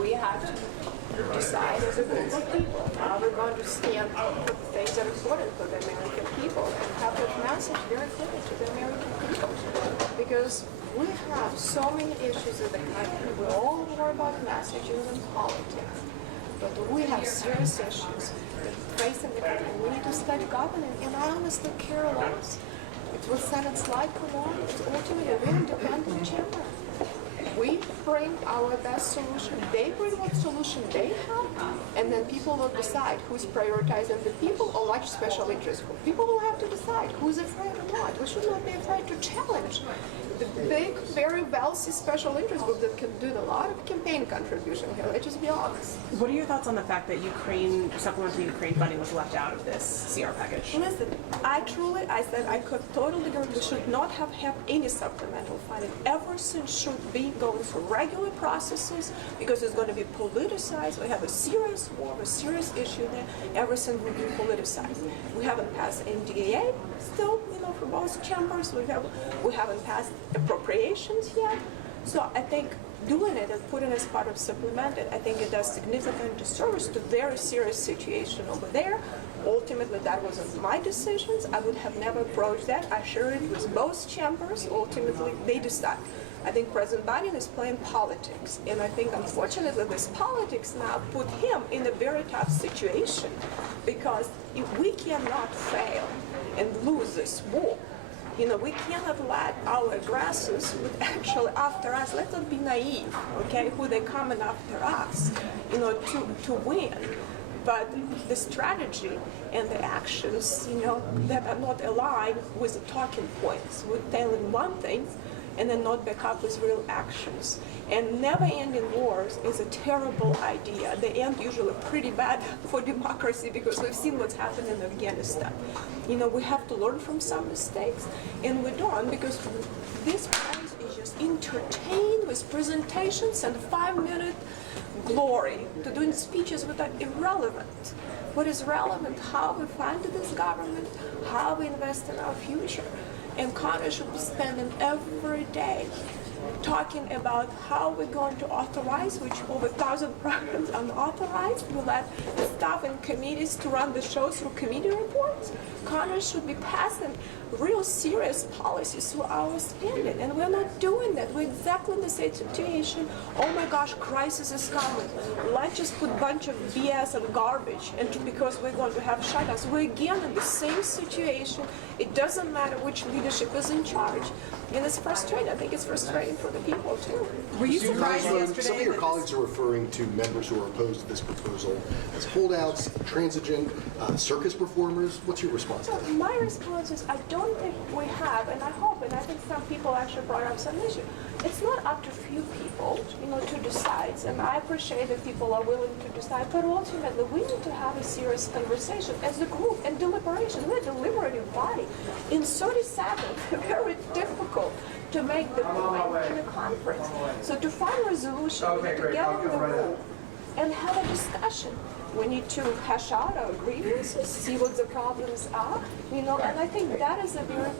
we have to decide as a group of people how we're going to stand for things that are important for the American people and have that message very clear to the American people. Because we have so many issues in the country. We all worry about messages and politics. But we have serious issues that face in the country. We need to start governing, and I honestly care less. It will Senate slide along. It's ultimately we're independent chamber. We bring our best solution. They bring what solution they have, and then people will decide who's prioritizing the people or large special interest group. People will have to decide who's afraid or not. We should not be afraid to challenge the big, very wealthy special interest group that can do a lot of campaign contribution here. Let's just be honest. What are your thoughts on the fact that supplemental Ukraine funding was left out of this CR package? Listen, I said I could totally agree. We should not have any supplemental funding. Everything should be going through regular processes because it's going to be politicized. We have a serious war, a serious issue there. Everything will be politicized. We haven't passed NDAA still, for both chambers. We haven't passed appropriations yet. So I think doing it and putting it as part of supplemented, I think it does significant disservice to very serious situation over there. Ultimately, that wasn't my decisions. I would have never approached that. I shared it with both chambers. Ultimately, they decide. I think President Biden is playing politics, and I think unfortunately this politics now put him in a very tough situation, because if we cannot fail and lose this war, we cannot let our aggressors who actually after us, let's not be naive, okay, who they coming after us, to win. But the strategy and the actions, that are not aligned with the talking points, with telling one thing and then not back up with real actions. And never-ending wars is a terrible idea. They end usually pretty bad for democracy because we've seen what's happened in Afghanistan. We have to learn from some mistakes, and we don't, because this place is just entertained with presentations and 5-minute glory to doing speeches that are irrelevant. What is relevant? How we funded this government, how we invest in our future. And Congress should be spending every day talking about how we're going to authorize, which over 1,000 programs unauthorized. We let the staff and committees to run the show through committee reports. Congress should be passing real serious policies through our spending, and we're not doing that. We're exactly in the same situation. Oh my gosh, crisis is coming. Let's just put a bunch of BS and garbage, and because we're going to have shutdowns, we're again in the same situation. It doesn't matter which leadership is in charge. And it's frustrating. I think it's frustrating for the people too. Were you surprised yesterday? Some of your colleagues are referring to members who are opposed to this proposal as holdouts, transigent, circus performers. What's your response to that? My response is I don't think we have, and I hope, and I think some people actually brought up some issue. It's not up to few people, to decide, and I appreciate that people are willing to decide, but ultimately we need to have a serious conversation as a group and deliberation. We're a deliberative body. In 30 seconds, very difficult to make the point in a conference. So to find a resolution, we need to get in the room and have a discussion. We need to hash out our grievances, see what the problems are, and I think that is a very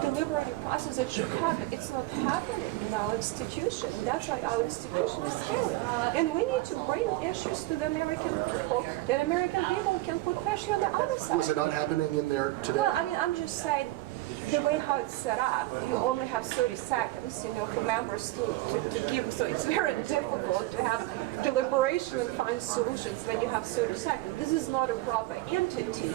deliberative process that should happen. It's not happening in our institution. That's why our institution is failing. And we need to bring issues to the American people that American people can put pressure on the other side. Was it not happening in there today? Well, I'm just saying, the way how it's set up, you only have 30 seconds, for members to give. So it's very difficult to have deliberation and find solutions when you have 30 seconds. This is not a proper entity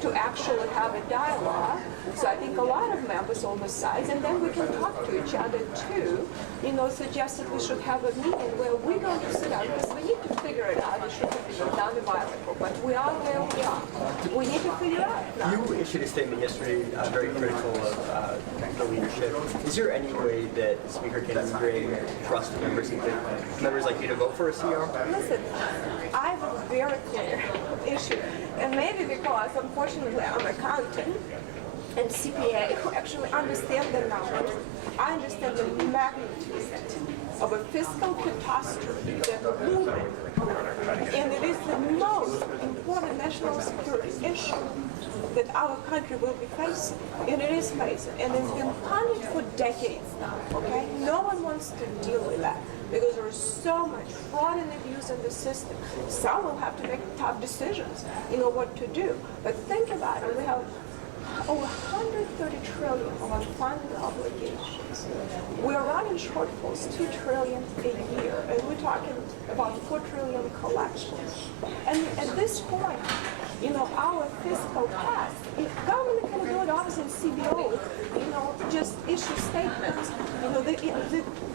to actually have a dialogue. So I think a lot of members on the sides, and then we can talk to each other too, suggested we should have a meeting where we're going to sit down, because we need to figure it out. It shouldn't be done violently, but we are where we are. We need to figure it out now. You issued a statement yesterday, very critical of the leadership. Is there any way that the Speaker can bring trust to members and get members like you to vote for a CR? Listen, I have a very clear issue, and maybe because, unfortunately, I'm an accountant and CPA who actually understand the numbers. I understand the magnitude of a fiscal catastrophe that we're moving, and it is the most important national security issue that our country will be facing, and it is facing, and it's been punished for decades now, okay? No one wants to deal with that. because there is so much fraud and abuse in the system. Some will have to make tough decisions, what to do. But think about it, we have over 130 trillion of unfunded obligations. We're running shortfalls 2 trillion a year, and we're talking about 4 trillion collections. And at this point, our fiscal path, if government accountability office and CBO, just issue statements,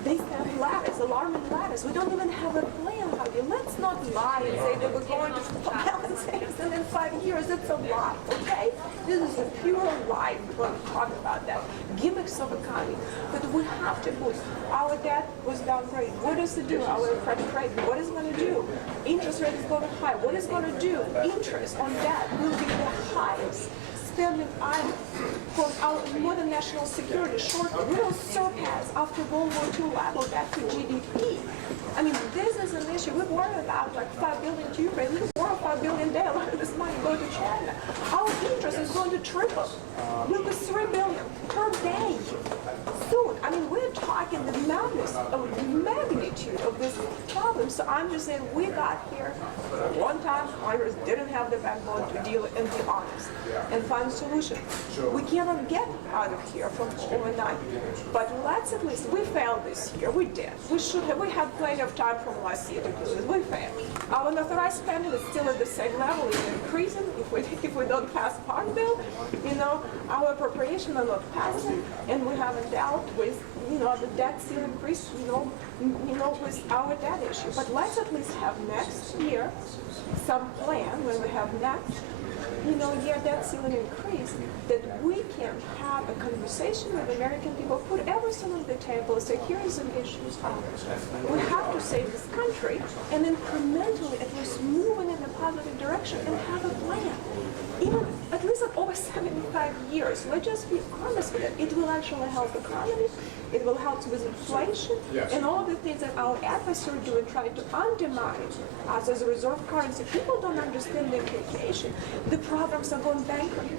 they stand lattice, alarming lattice. We don't even have a plan how to. Let's not lie and say that we're going to balance things and in 5 years. It's a lie, okay? This is a pure lie. We're going to talk about that. Gimmicks of economy. But we have to move. Our debt was downgraded. What does it do? Our credit rating, what is it going to do? Interest rate is going to high. What is it going to do? Interest on debt will be the highest spending item for our modern national security. Short will surpass after World War II level back to GDP. I mean, this is an issue. We worry about like $5 billion to Ukraine. We borrow $5 billion there. A lot of this money go to China. Our interest is going to triple. We'll be $3 billion per day soon. I mean, we're talking the magnitude of this problem. So I'm just saying we got here one time. Congress didn't have the backbone to deal and be honest and find a solution. We cannot get out of here from overnight. But let's at least, we failed this year. We did. We had plenty of time from last year to do this. We failed. Our unauthorized spending is still at the same level. It's increasing. If we don't pass Farm Bill, our appropriation are not passing, and we haven't dealt with, the debt still increase, with our debt issue. But let's at least have next year some plan when we have next year debt ceiling increase, that we can have a conversation with American people, put everything on the table, say here is an issue. We have to save this country, and incrementally at least moving in a positive direction and have a plan. Even at least over 75 years, let's just be honest with it. It will actually help the economy. It will help with inflation and all the things that our adversaries are doing, trying to undermine us as a reserve currency. People don't understand the implication. The programs are going bankrupt.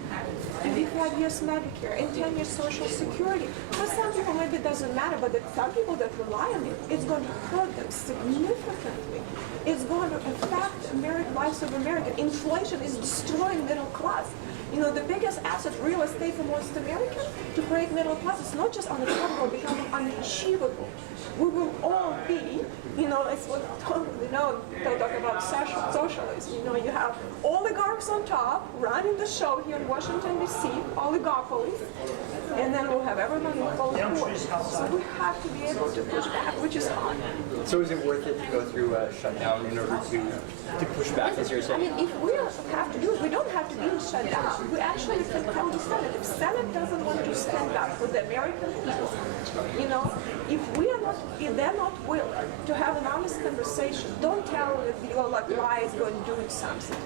In 5 years Medicare, in 10 years Social Security. For some people maybe it doesn't matter, but some people that rely on it, it's going to hurt them significantly. It's going to affect lives of Americans. Inflation is destroying middle class. The biggest asset, real estate for most Americans, to create middle class, is not just unaffordable, becoming unachievable. We will all be, it's what, they'll talk about socialism. You have oligarchs on top running the show here in Washington, D.C., oligopolies, and then we'll have everyone in full court. So we have to be able to push back, which is hard. So is it worth it to go through a shutdown in order to push back, as you're saying? I mean, if we have to do it, we don't have to be in shutdown. We actually can come to Senate. If Senate doesn't want to stand up for the American people, if they're not willing to have an honest conversation, don't tell them that you're like lies going to do something.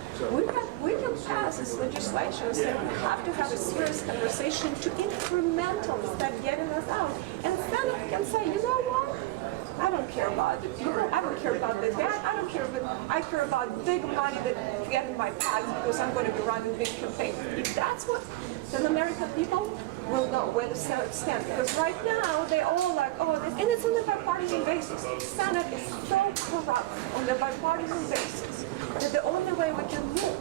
We can pass this legislation and say we have to have a serious conversation to incrementally start getting us out. And Senate can say, you know what? I don't care about the people. I don't care about the debt. I care about big money that get in my pocket because I'm going to be running big campaigns. If that's what, then American people will know where the Senate stands. Because right now they're all like, and it's on a bipartisan basis. Senate is so corrupt on the bipartisan basis that the only way we can move.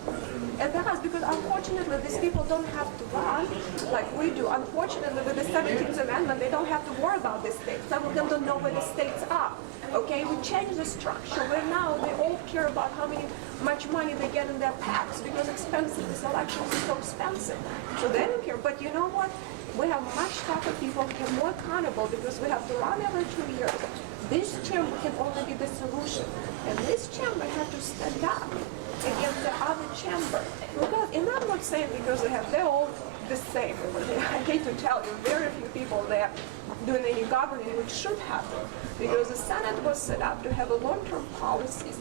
And that's because unfortunately these people don't have to run like we do. Unfortunately with the 17th Amendment they don't have to worry about the states. Some of them don't know where the states are. Okay, we changed the structure where now they all care about how much money they get in their packs because expensive, this election is so expensive. So they don't care. But you know what? We have much tougher people who are more accountable because we have to run every 2 years. This chamber can only be the solution. And this chamber has to stand up against the other chamber. And I'm not saying because they're all the same. I hate to tell you, very few people there doing any governing, which should happen. Because the Senate was set up to have a long-term policies.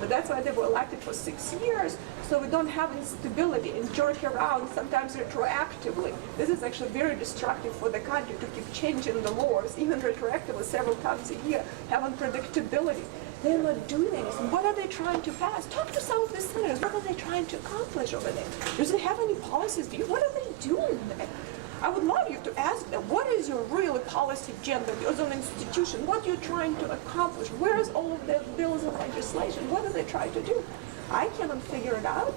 But that's why they were elected for 6 years, so we don't have instability and jerk around sometimes retroactively. This is actually very destructive for the country to keep changing the laws, even retroactively several times a year, having predictability. They're not doing anything. What are they trying to pass? Talk to some of the senators. What are they trying to accomplish over there? Do they have any policies? What are they doing there? I would love you to ask them, what is your real policy agenda as an institution? What you're trying to accomplish? Where's all of the bills and legislation? What do they try to do? I cannot figure it out.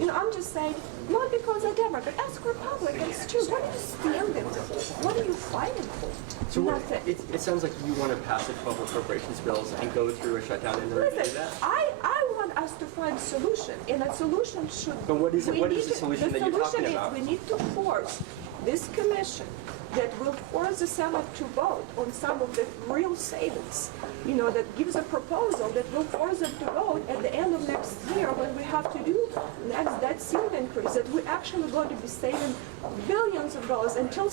I'm just saying, not because I'm Democrat. Ask Republicans too. What are you standing for? What are you fighting for? So Nothing. it sounds like you want to pass the 12 appropriations bills and go through a shutdown and review Listen, that. I want us to find a solution, and a solution should. But what is it? we What need is the to- solution that you're talking about? We need to force this commission that will force the Senate to vote on some of the real savings. That gives a proposal that will force them to vote at the end of next year when we have to do next debt ceiling increase, that we're actually going to be saving billions of dollars until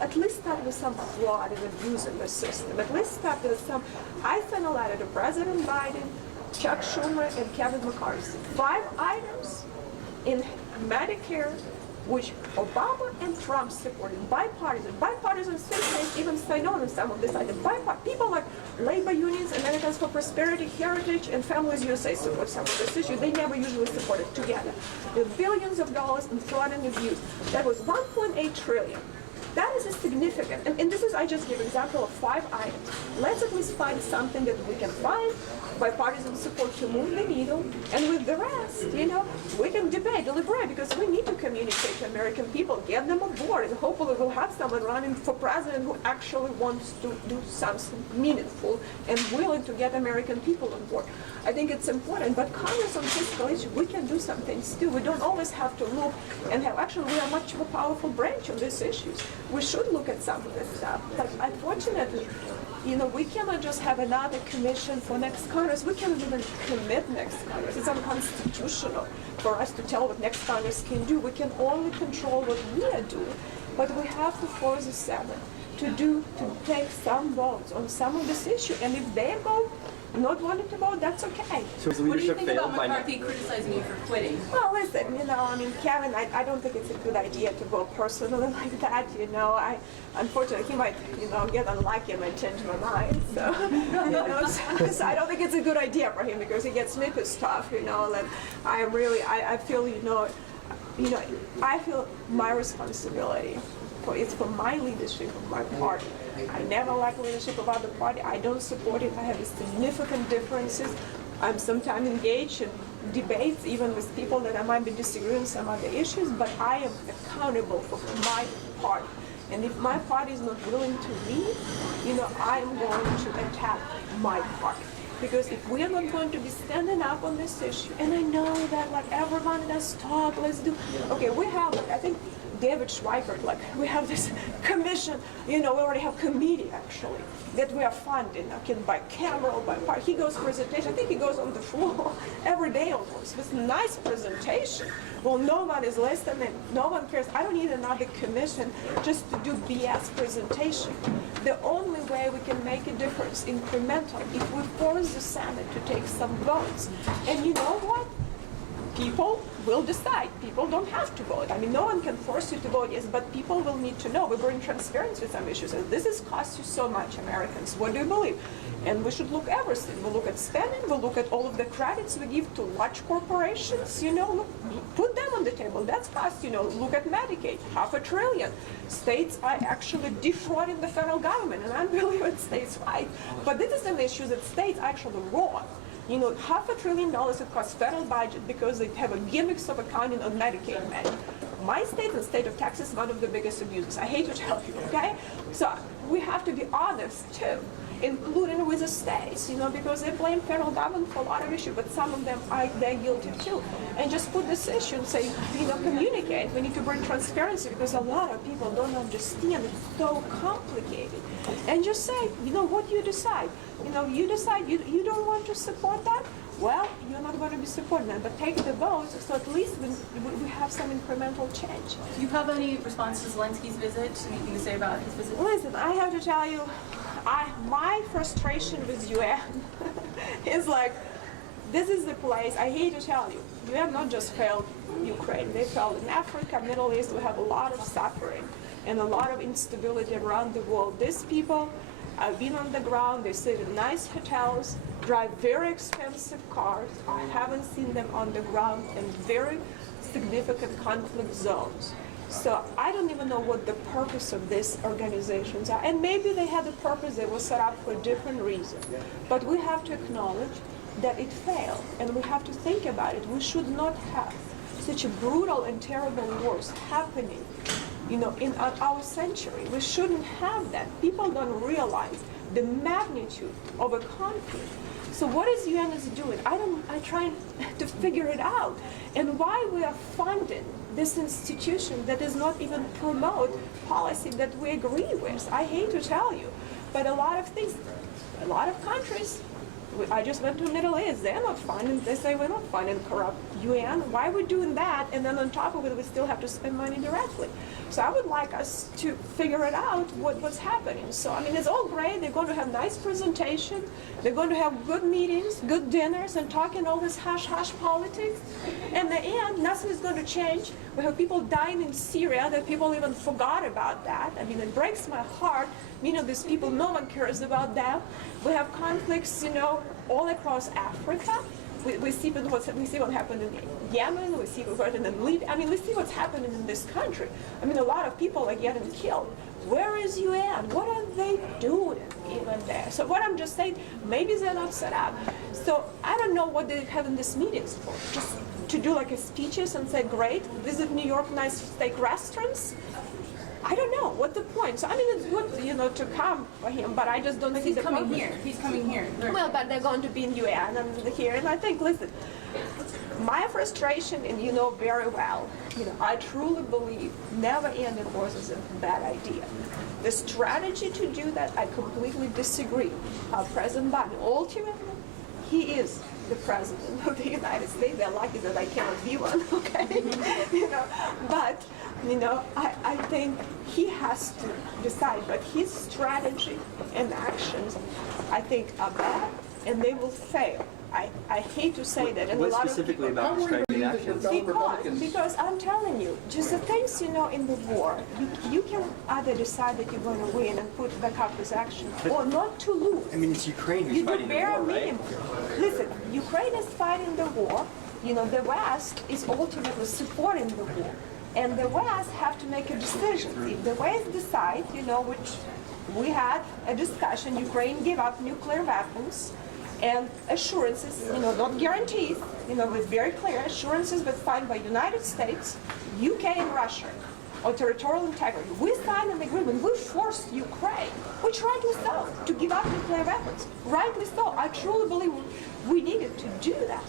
at least start with some fraud and abuse in the system. At least start with some. I sent a letter to President Biden, Chuck Schumer, and Kevin McCarthy. 5 items in Medicare which Obama and Trump supported, bipartisan states even say no on some of this item. People like labor unions, Americans for Prosperity, Heritage, and Families USA support some of this issue. They never usually support it together. With billions of dollars in fraud and abuse. That was $1.8 trillion. That is a significant, and this is, I just give example of 5 items. Let's at least find something that we can find bipartisan support to move the needle, and with the rest, we can deliberate, because we need to communicate to American people, get them on board, and hopefully we'll have someone running for president who actually wants to do something meaningful and willing to get American people on board. I think it's important, but Congress on fiscal issues, we can do some things too. We don't always have to look and have, actually we are a much more powerful branch on these issues. We should look at some of this stuff, but unfortunately, we cannot just have another commission for next Congress. We cannot even commit next Congress. It's unconstitutional for us to tell what next Congress can do. We can only control what we are doing, but we have to force the Senate to take some votes on some of this issue. And if they go not wanting to vote, that's okay. So is What do you leadership think failed about by not? McCarthy criticizing you for quitting? Well, listen, Kevin, I don't think it's a good idea to go personally like that, unfortunately, he might, get unlucky and might change my mind, so, so I don't think it's a good idea for him, because he gets me pissed off, and I really, I feel, I feel my responsibility it's for my leadership of my party. I never like leadership of other party. I don't support it. I have significant differences. I'm sometimes engaged in debates, even with people that I might be disagreeing on some other issues, but I am accountable for my party. And if my party is not willing to lead, I am going to attack my party. Because if we are not going to be standing up on this issue, and I know that everyone does talk, let's do, okay, we have, I think, David Schweikert, we have this commission, we already have committee actually, that we are funding, bicameral, by he goes presentation, I think he goes on the floor every day almost, with nice presentation. Well, no one is listening, no one cares. I don't need another commission just to do BS presentation. The only way we can make a difference, incremental, if we force the Senate to take some votes. And you know what? People will decide. People don't have to vote. No one can force you to vote, yes, but people will need to know. We bring transparency to some issues. And this has cost you so much, Americans. What do you believe? And we should look at everything. We'll look at spending. We'll look at all of the credits we give to large corporations. Put them on the table. That's cost. Look at Medicaid, $500 billion. States are actually defrauding the federal government, and I believe it stays right. But this is an issue that states are actually wrong. $500 billion it costs federal budget because they have a gimmicks of accounting on Medicaid money. My state, the state of Texas, is one of the biggest abusers. I hate to tell you, okay? So we have to be honest too, including with the states, because they blame federal government for a lot of issues, but some of them they're guilty too. And just put this issue and say, communicate. We need to bring transparency because a lot of people don't understand. It's so complicated. And just say, what you decide. You decide you don't want to support that. Well, you're not going to be supporting that, but take the votes so at least we have some incremental change. Do you have any response to Zelensky's visit? Anything to say about his visit? Listen, I have to tell you, my frustration with UN is this is the place, I hate to tell you, UN not just failed Ukraine, they failed in Africa, Middle East. We have a lot of suffering and a lot of instability around the world. These people have been on the ground, they sit in nice hotels, drive very expensive cars. I haven't seen them on the ground in very significant conflict zones. So I don't even know what the purpose of these organizations are. And maybe they had a purpose, they were set up for a different reason. But we have to acknowledge that it failed, and we have to think about it. We should not have such a brutal and terrible wars happening, in our century. We shouldn't have that. People don't realize the magnitude of a conflict. So what is UN is doing? I'm trying to figure it out. And why we are funding this institution that does not even promote policy that we agree with. I hate to tell you, but a lot of things, a lot of countries, I just went to the Middle East, they're not funding, they say we're not funding corrupt UN. Why are we doing that? And then on top of it, we still have to spend money directly. So I would like us to figure it out what's happening. So, I mean, it's all great. They're going to have nice presentation. They're going to have good meetings, good dinners, and talking all this hush-hush politics. In the end, nothing is going to change. We have people dying in Syria that people even forgot about that. I mean, it breaks my heart. These people, no one cares about them. We have conflicts, all across Africa. We see what happened in Yemen. We see what's happening in Libya. I mean, we see what's happening in this country. I mean, a lot of people are getting killed. Where is UN? What are they doing even there? So what I'm just saying, maybe they're not set up. So I don't know what they're having these meetings for. Just to do like a speeches and say, great, visit New York nice steak restaurants? I don't know what the point. So I mean, it's good, to come for him, but I just don't see the coming purpose. here. He's coming here. Well, but they're going to be in UN and here, and I think, listen, my frustration, and you know very well, I truly believe never-ending wars is a bad idea. The strategy to do that, I completely disagree. President Biden, ultimately, he is the president of the United States. They're lucky that I cannot be one, okay? But I think he has to decide. But his strategy and actions, I think, are bad, and they will fail. I hate to say that. And What a lot specifically of people, about the strategy actions? because I'm telling you, just the things in the war, you can either decide that you're going to win and put back up this action, or not to lose. I mean, it's Ukraine who's You do fighting the bare war, right? minimum. Listen, Ukraine is fighting the war. The West is ultimately supporting the war. And the West have to make a decision. If the West decide, which we had a discussion, Ukraine gave up nuclear weapons and assurances, not guarantees, with very clear assurances, but signed by United States, UK and Russia on territorial integrity. We signed an agreement. We forced Ukraine, which rightly so, to give up nuclear weapons. Rightly so. I truly believe we needed to do that.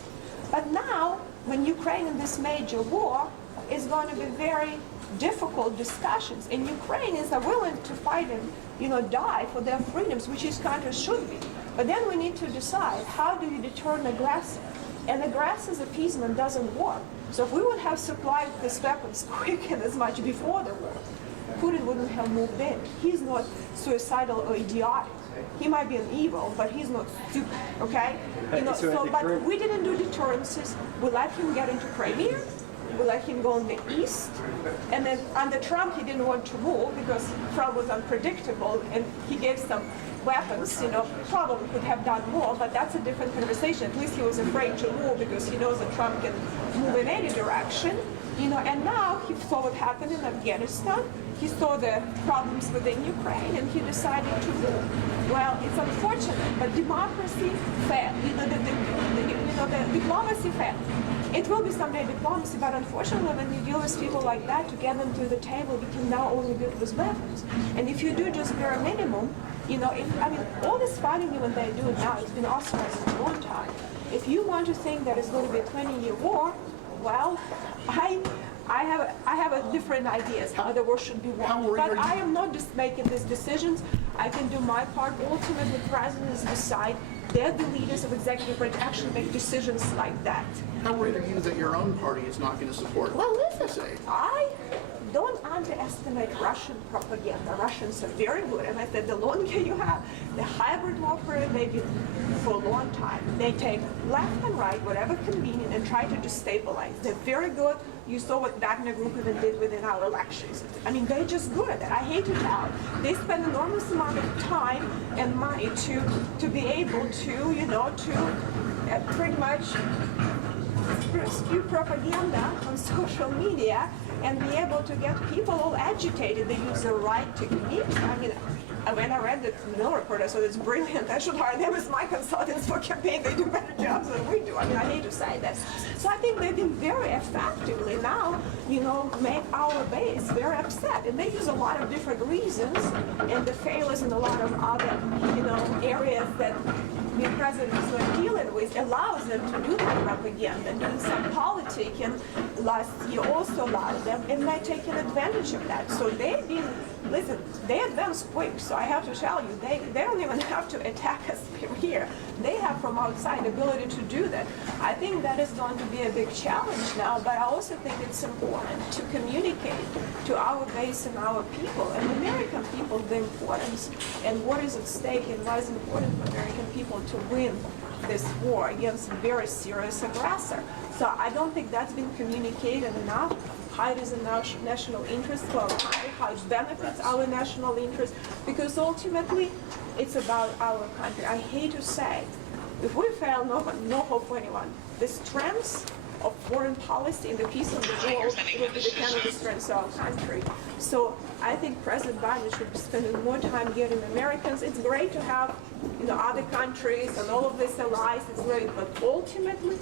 But now, when Ukraine in this major war, is going to be very difficult discussions, and Ukrainians are willing to fight and die for their freedoms, which each country should be. But then we need to decide, how do you deter an aggressor? And aggressor's appeasement doesn't work. So if we would have supplied these weapons quick and as much before the war, Putin wouldn't have moved in. He's not suicidal or idiotic. He might be an evil, but he's not stupid, okay? But we didn't do deterrences. We let him get into Crimea. We let him go in the east, and then under Trump he didn't want to move because Trump was unpredictable, and he gave some weapons, probably could have done more, but that's a different conversation. At least he was afraid to move because he knows that Trump can move in any direction, and now he saw what happened in Afghanistan, he saw the problems within Ukraine, and he decided to move. Well, it's unfortunate, but democracy failed, the diplomacy failed. It will be someday diplomacy, but unfortunately when you deal with people like that, to get them to the table, you can now only do it with weapons. And if you do just bare minimum, all this fighting even they're doing now, it's been authorized for a long time. If you want to think that it's going to be a 20-year war, well, I have a different ideas how the war should be won. But I am not just making these decisions. I can do my part. Ultimately, presidents decide. They're the leaders of executive branch actually make decisions like that. How worried are you that your own party is not going to support this aid? I don't underestimate Russian propaganda. Russians are very good, and I said the longer you have the hybrid warfare, they've been for a long time. They take left and right, whatever convenient, and try to destabilize. They're very good. You saw what Wagner Group even did within our elections. I mean, they're just good at it. I hate to tell. They spend enormous amount of time and money to be able to, to pretty much spew propaganda on social media and be able to get people all agitated. They use the right techniques. I mean, when I read the Mill report, I thought it's brilliant. I should hire them as my consultants for campaign. They do better jobs than we do. I mean, I hate to say that. So I think they've been very effectively now, make our base very upset. And they use a lot of different reasons, and the failures in a lot of other, areas that the president is not dealing with allows them to do that propaganda, doing some politic, and last year also allowed them, and they're taking advantage of that. So they've been, they advance quick, so I have to tell you, they don't even have to attack us here. They have from outside ability to do that. I think that is going to be a big challenge now, but I also think it's important to communicate to our base and our people, and American people, the importance and what is at stake and why it's important for American people to win this war against a very serious aggressor. So I don't think that's been communicated enough. How it is a national interest for our country, how it benefits our national interest, because ultimately it's about our country. I hate to say, if we fail, no hope for anyone. The strengths of foreign policy and the peace of the world will be dependent on the strengths of our country. So I think President Biden should be spending more time getting Americans. It's great to have other countries and all of this allies. It's great, but ultimately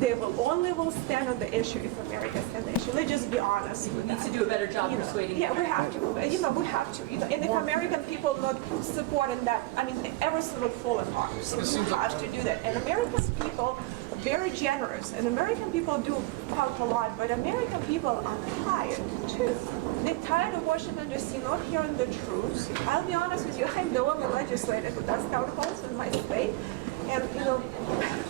they will stand on the issue if America stands on the issue. Let's just be honest. We need to do a better job persuading. Yeah, we have to. We have to. And if American people not supporting that, I mean, everything will fall apart. So we have to do that. And American people are very generous. And American people do help a lot. But American people are tired too. They're tired of Washington D.C. not hearing the truth. I'll be honest with you. I know I'm a legislator who does town halls in my state. And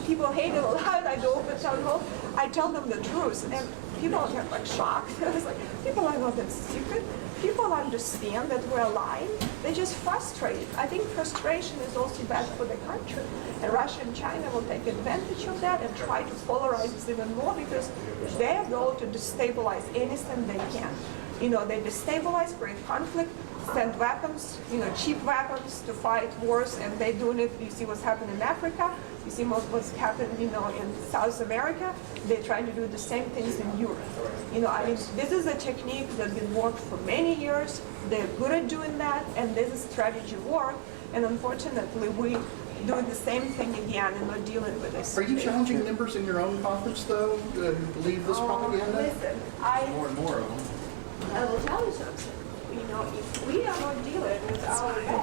people hate it a lot. I go open town hall. I tell them the truth, and people get shocked. It's like, people are not that stupid. People understand that we're lying. They're just frustrated. I think frustration is also bad for the country. And Russia and China will take advantage of that and try to polarize us even more, because their goal to destabilize anything they can. They destabilize, create conflict, send weapons, cheap weapons to fight wars, and they're doing it. You see what's happening in Africa. You see what's happening, in South America. They're trying to do the same things in Europe. This is a technique that's been worked for many years. They're good at doing that, and this is strategy work. And unfortunately, we doing the same thing again and not dealing with this. Are you challenging members in your own caucus, though, to believe this propaganda? Listen, More and more of them. I will tell you something. If we are not dealing with our